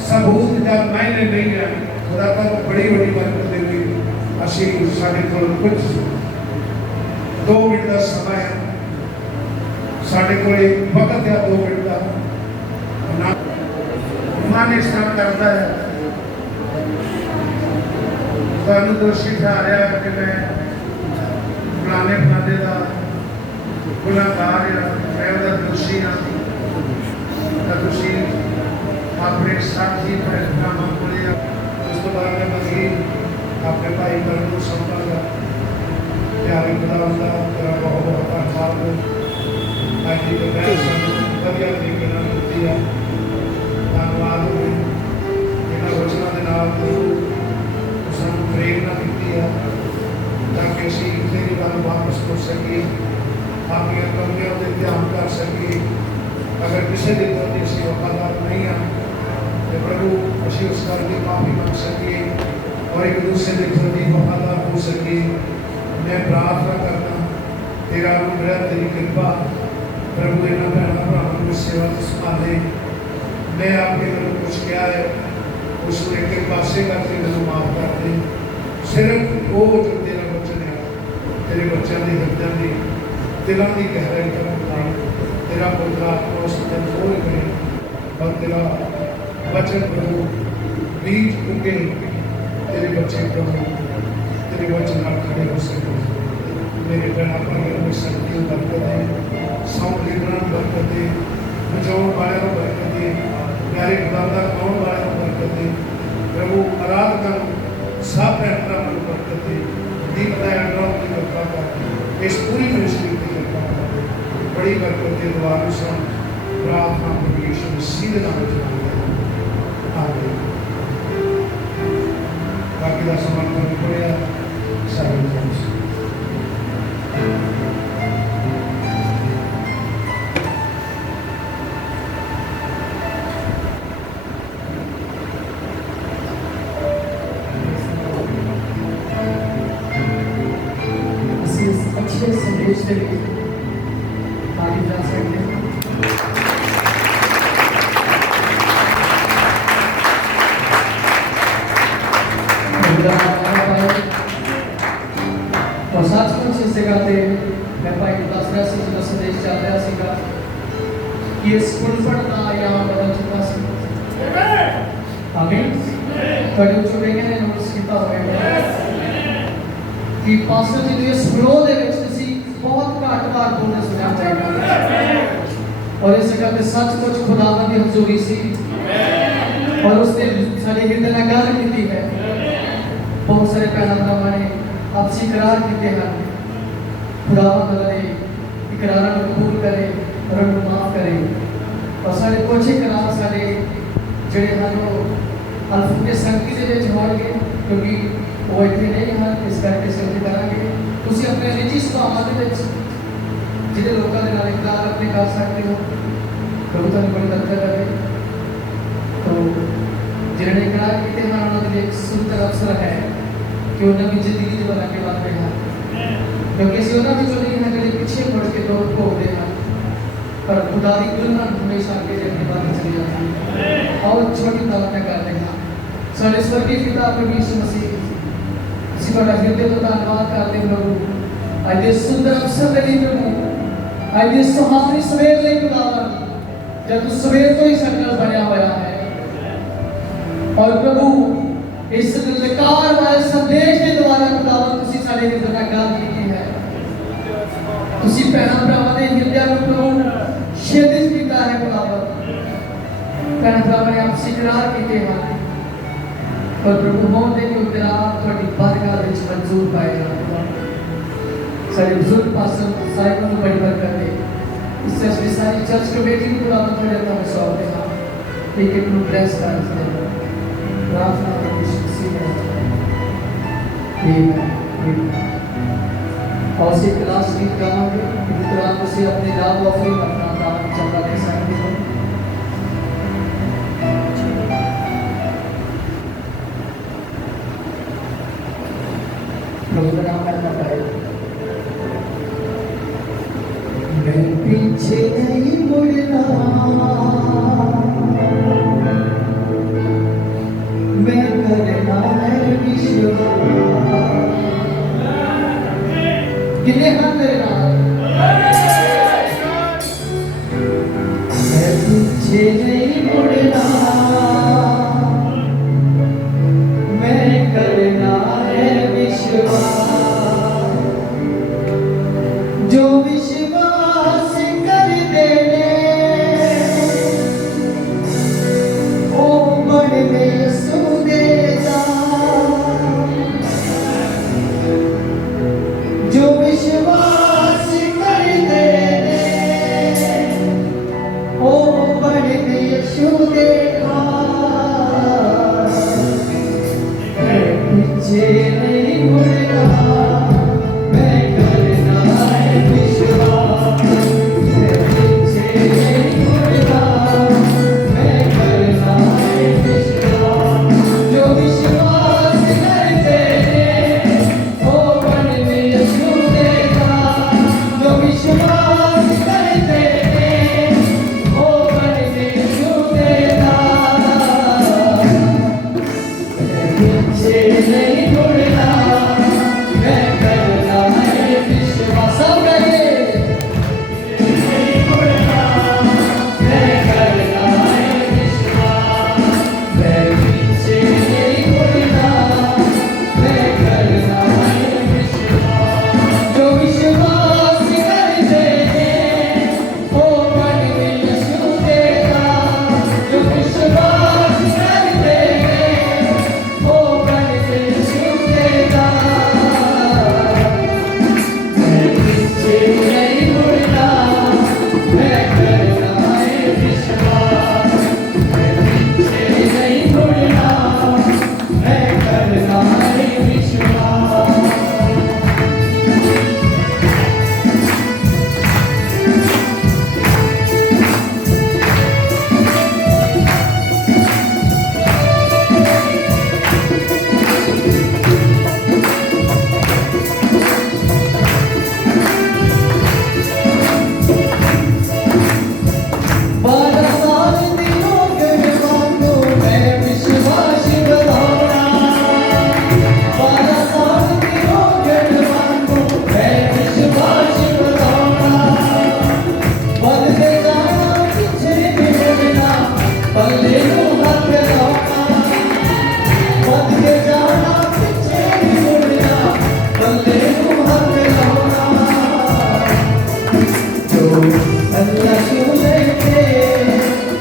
ਸਬੂਤ ਜਾਂ ਮਾਇਨੇ ਨਹੀਂ ਹੈ। ਖੁਦਾ ਤਾਂ ਬੜੀ ਵੱਡੀ ਬਰਕਤ ਦੇਵੇ। ਅਸੀਂ ਸਾਡੇ ਕੋਲ ਕੁਝ 2 ਮਿੰਟ ਦਾ ਸਮਾਂ ਹੈ, ਸਾਡੇ ਕੋਲ ਵਕਤ ਹੈ 2 ਮਿੰਟ ਦਾ। ਮਨ ਇਸ ਤਰ੍ਹਾਂ ਕਰਦਾ ਹੈ, ਤੁਹਾਨੂੰ ਦੋਸ਼ੀ ਠਹਿਰਾਇਆ ਹੈ ਕਿ ਮੈਂ ਫਲਾਣੇ ਫਲਾਣੇ ਦਾ ਗੁਨਾਹਗਾਰ ਹਾਂ, ਮੈਂ ਉਹਦਾ ਦੋਸ਼ੀ ਹਾਂ, ਤਾਂ ਤੁਸੀਂ ਆਪਣੇ ਸਾਥੀ ਭਰਾਵਾਂ ਕੋਲੇ ਉਸ ਤੋਂ ਬਾਅਦ ਮੈਂ ਮਜ਼ੀਦ ਆਪਣੇ ਭਾਈ ਬਰਨ ਨੂੰ ਸੌਂਪਾਂਗਾ। ਪਿਆਰੇ ਖੁਦਾ ਦਾ ਤੇਰਾ ਬਹੁਤ ਬਹੁਤ ਧੰਨਵਾਦ। ਅੱਜ ਦੀ ਦੁਪਹਿਰ ਸਾਨੂੰ ਵਧੀਆ ਤਰੀਕੇ ਨਾਲ ਦਿੱਤੀ ਹੈ। ਧੰਨਵਾਦ ਇਹਨਾਂ ਵਚਨਾਂ ਦੇ ਨਾਲ ਸਾਨੂੰ ਪ੍ਰੇਰਨਾ ਦਿੱਤੀ ਹੈ ਤਾਂ ਕਿ ਅਸੀਂ ਤੇਰੀ ਵੱਲ ਵਾਪਸ ਮੁੜ ਸਕੀਏ, ਆਪਣੀਆਂ ਕਮੀਆਂ ਤੇ ਧਿਆਨ ਕਰ ਸਕੀਏ। ਅਗਰ ਕਿਸੇ ਦੇ ਪ੍ਰਤੀ ਅਸੀਂ ਵਫਾਦਾਰ ਨਹੀਂ ਹਾਂ तो प्रभु ਅਸੀਂ ਉਸ ਕਰਕੇ ਮਾਫੀ ਮੰਗ ਸਕੀਏ और एक दूसरे के प्रति वफादार हो सके। मैं प्रार्थना करना तेरा अनुग्रह तेरी कृपा प्रभु इन्होंने भैन भरावां की सेवा संभाले। मैं आपके घर कुछ किया है उसको एक पासे करके मैं माफ कर दे। सिर्फ वो जो तेरा वचन है तेरे बच्चों के हृदय की दिलों की गहराई तरफ तेरा पुत्र आत्मा उस दिन खोल गए और तेरा वचन प्रभु बीज उगे तेरे बच्चे प्रभु तेरे वचन नाल खड़े हो सके। मेरे भैन भाइयों में शक्ति बरकत दे, सौंप लीडर बरकत दे, बचाने वाले बरकत दे, प्यारे खुदा कौन वाले बरकत दे। प्रभु आराधना सब भैन भरावां नूं बरकत दे। दीपदायक की कृपा कर इस पूरी मिनिस्ट्री की कृपा कर बड़ी बरकत के द्वारा सुन प्रार्थना प्रभु यीशु मसीह के नाम में आमीन। बाकी का समान करने पड़ेगा सारे अच्छे संदेश के लिए आगे जा सकते हैं। और सचमुच इस जगह पे मैं भाई को दस रहा सी जो संदेश चल रहा सीगा कि इस फुलफड़ का यहाँ बदल चुका सी। आमीन। थोड़े छोटे ने नोटिस किया होगा कि पास्टर जी ने इस फ्लो दे विच तुसी बहुत घट बार बोलना सुना चाहिए और इस जगह पे सचमुच खुदावन की हजूरी सी और उसने सारे हृदय में गल की है। बहुत सारे भैन भरावां ने आपसी इकरार किए हैं। खुदावन ने इकरारां नूं कबूल करे और उन्हें माफ करे और सारे कुछ इकरार सारे जिहड़े हन अल्फुके संगति दे विच होणगे क्योंकि वो इतने नहीं हैं। इस करके सेवा करांगे तुसीं अपने निजी सभावां दे विच जिहड़े लोकां दे नाल इकरार अपने कर सकते हो। प्रभु तुहानूं बड़ी बरकत देवे। तो जिन्होंने इकरार किए हैं उन्होंने एक सुंदर अवसर है कि उन्होंने जिंदगी जो बना के बात हैं क्योंकि असं उन्होंने जो नहीं है जो पिछे मुड़ के दौड़ भोगते हैं पर खुदा की दुल्हन हमेशा आगे अपनी बात चली जाती है। और छोटी बात में करते हैं साढ़े स्वर्गीय पिता प्रभु यीशु मसीह ਅਸੀਂ ਤੁਹਾਡਾ ਹਿਰਦੇ ਤੋਂ ਧੰਨਵਾਦ ਕਰਦੇ ਹਾਂ ਪ੍ਰਭੂ ਅੱਜ ਦੇ ਸੁੰਦਰ ਅਵਸਰ ਲਈ ਪ੍ਰਭੂ ਅੱਜ ਦੀ ਸੁਹਾਵਣੀ ਸਵੇਰ ਲਈ ਖੁਦਾਵੰਦ ਜਦ ਤੂੰ ਸਵੇਰ ਤੋਂ ਹੀ ਸਾਡੇ ਨਾਲ ਬਣਿਆ ਹੋਇਆ ਹੈ और प्रभु इस ललकार वाले संदेश के द्वारा खुदावंद तुसी साडे ਹਿਰਦੇ ਨਾਲ ਗੱਲ ਕੀਤੀ ਹੈ। तुसी भैन भरावां ਦੇ ਹਿਰਦਿਆਂ ਨੂੰ प्रभु ਛੇਦਿਤ ਕੀਤਾ ਹੈ खुदावंद। भैन भरावां ने आपसे इकरार किए हैं और प्रभु होने के इकरार थोड़ी बारगाह विच मंजूर पाए जाते सारे बुजुर्ग पास्टर साहिब को बड़ी बरकत दे। इससे असली सारी चर्च कमेटी को खुदावंद थोड़े हत्थों में सौंपते हैं एक एक ब्लेस कर दे। प्रार्थना प्रभु मसीह में आमीन। और से क्लास गीत गाएंगे मित्रों से अपने दाव ऑफरिंग अपना दान चंदा दे सकते हो। प्रोग्राम करना पड़ेगा। मैं पीछे नहीं मुड़ना, मैं करना है विश्वास। कितने हाथ करना, मैं पीछे नहीं मुड़ना, मैं करना है विश्वास। जो विश्वास कर दे ओ बड़ में सुदेगा। जो विश्वास कर दे ओ बड़ में सुदेगा। पीछे नहीं मुड़ना, मैं करना है विश्वास। मैं पीछे नहीं मुड़ना, मैं करना है विश्वास। जो विश्वास करते वो बन में यीशु देगा। जो विश्वास करते वो बन में यीशु देगा। पीछे नहीं मुड़ना, मैं करना है विश्वास। सब कहिए, नहीं मुड़ना, मैं करना है विश्वास। मैं पीछे नहीं मुड़ना, मैं करना है विश्वास। जो विश्वास करते वो बन में यीशु देगा। जो विश्वास करते ओ बन में यीशु देगा। मैं पीछे नहीं मुड़ना, मैं करना है विश्वास। मैं पीछे नहीं मुड़ना, मैं करना है विश्वास। बारह साल दिनों गणवानो मैं विश्वास बढ़ाऊंगा। 12 साल दिनों गणवानो मैं विश्वास बढ़ाऊंगा। बढ़ते जाना पीछे नहीं मुड़ना, पल्ले को हाथ लाऊंगा। बढ़ते जाना पीछे नहीं मुड़ना, पल्ले को हाथ लाऊंगा। जो अल्लाह सुने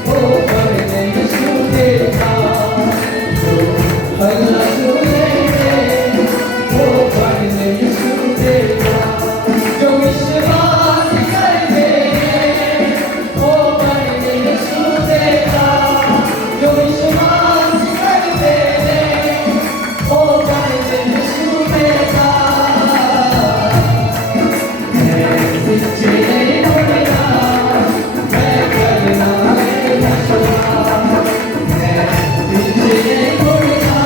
ओ बड़ में यीशु देगा। जो अल्लाह सुने ओ बड़ में यीशु देगा। जो विश्वास कर दे ओ बड़ में यीशु देगा। जो विश्वास कर दे ओ बड़ में यीशु देगा। मैं पीछे नहीं मुड़ना, मैं करना है विश्वास। मैं पीछे नहीं मुड़ना,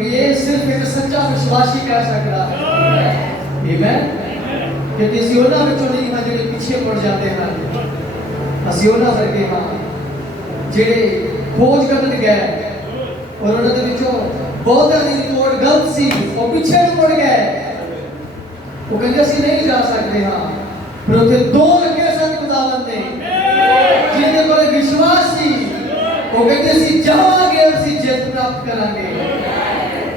क्योंकि ये सिर्फ एक सच्चा विश्वासी कह सकता है। आमीन। क्योंकि सियोना में नहीं हाँ जो पीछे पड़ जाते हैं, सियोना वर्गे हाँ जेडे खोज करने गए और उन्होंने विचों बहुत दी रिपोर्ट गलत सी और पीछे मुड़ गए। वो कहते असं नहीं जा सकते हाँ, पर उसे दो लगे सन खुदावन ने जिन्हें को विश्वास सी वो कहते असं जावांगे और असं जित प्राप्त करांगे।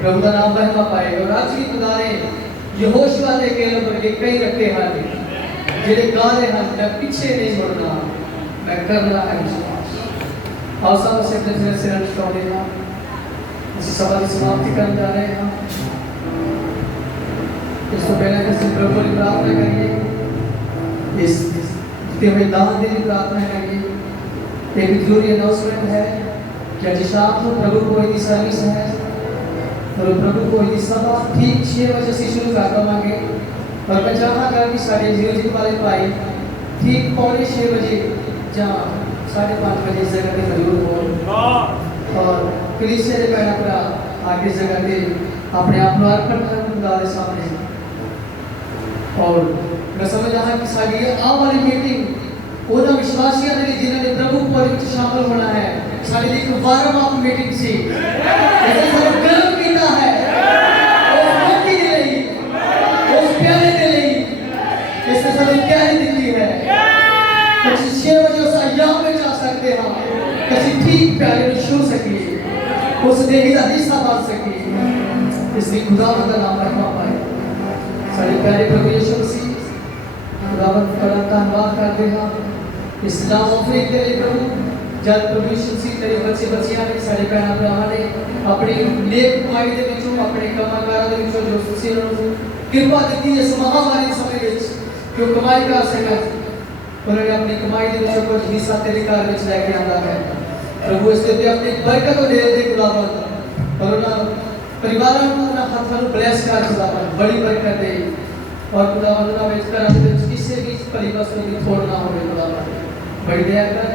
प्रभु का नाम महिमा पाए। और आज भी खुदा ने यहोशुआ ने केवल वर्गे कई रखे हैं जिन्हें गा रहे हैं मैं पीछे नहीं मुड़ना, मैं करना है विश्वास। और सब से अपने से अनुष्ठान देना सभा की समाप्ति करने जा रहे हैं। इसको पहले किसी प्रभु की प्रार्थना करिए, इस देते हुए दान देने की प्रार्थना करिए। एक जरूरी अनाउंसमेंट है कि आज शाम को प्रभु को यदि सर्विस है और प्रभु को यदि सभा ठीक 6 बजे से शुरू कर देंगे और मैं चाहूँगा कि साढ़े म्यूजिक वाले भाई ठीक 6:45 बजे जहाँ 5:30 बजे जगह पे जरूर हो और कलीसिया के पैना पर आगे जगह पे अपने आप को अर्पण कर खुदा के सामने। और मैं समझ रहा कि साड़ी आने वाली मीटिंग उन्होंने विश्वासियों ने जिन्होंने प्रभु को शामिल होना है साड़ी एक वार्म अप मीटिंग सी ऐसे सब गर्व किया है उस मौके के लिए उस प्यारे के लिए इससे सब प्यारी दिखती है। कुछ 6 बजे उस अय्याम में जा सकते हैं किसी ठीक प्यारे में छू सकिए उस देही का हिस्सा बन सकिए। इसलिए खुदावंद का नाम महिमा पाए। सारे प्यारे प्रभु यीशु मसीह खुदावंद का धन्यवाद करते हैं इस नाम ऑफरिंग के लिए प्रभु जब प्रभु यीशु मसीह तेरे बच्चे बच्चियां ने सारे भैन भरावां ने अपनी नेक कमाई दे विचों अपने कमाकारां दे विचों जो तुसीं उन्हां नूं किरपा दित्ती इस महामारी समय विच कि वो कमाई कर सकन उन्होंने अपनी कमाई दे विचों कुछ हिस्सा तेरे घर विच लेके आंदा है प्रभु इस ते अपनी बरकत दे दे खुदावंद और उन्हां परिवारों को उन्हां हाथां नूं ब्लेस कर खुदावंद बड़ी बरकत दे और खुदावंद उन्हां विच घरां दे विच किसी भी परिवस्तु की थोड़ ना होवे खुदावंद बड़ी दया कर।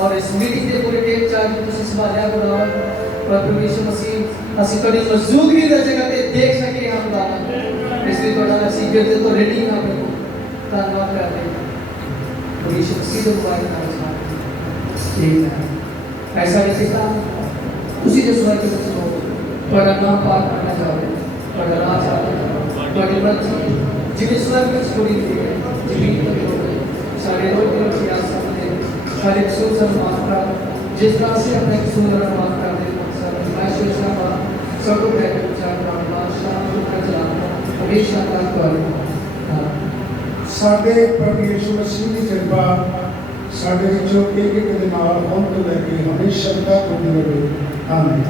और इस मीटिंग के पूरे टेक चार्ज में तुझे संभालिया खुदावंद और प्रभु यीशु मसीह असि कभी मौजूदगी की जगह पे देख सके हम खुदावंद इसलिए थोड़ा असि गिरते तो रेडी हां प्रभु धन्यवाद करते हैं प्रभु यीशु मसीह के द्वारा नाम से ऐसा नहीं पिता उसी जो स्वर्ग में हो बड़ा नाम पार करना चाहते बड़ा राज आते बड़ी मर्जी जिन्हें स्वर्ग में छोड़ी दी है जमीन पर हो गए सारे रोग की आशा सारे कसूर से माफ कर जिस तरह से अपने कसूर माफ कर दे मैं सोचना पड़ा सब बैठ विचार बादशाह का चलाना हमेशा का कर साडे प्रभु यीशु मसीह की कृपा साडे विचों एक एक दे नाल होंद लेके हमेशा तक बनी रहे। आमीन।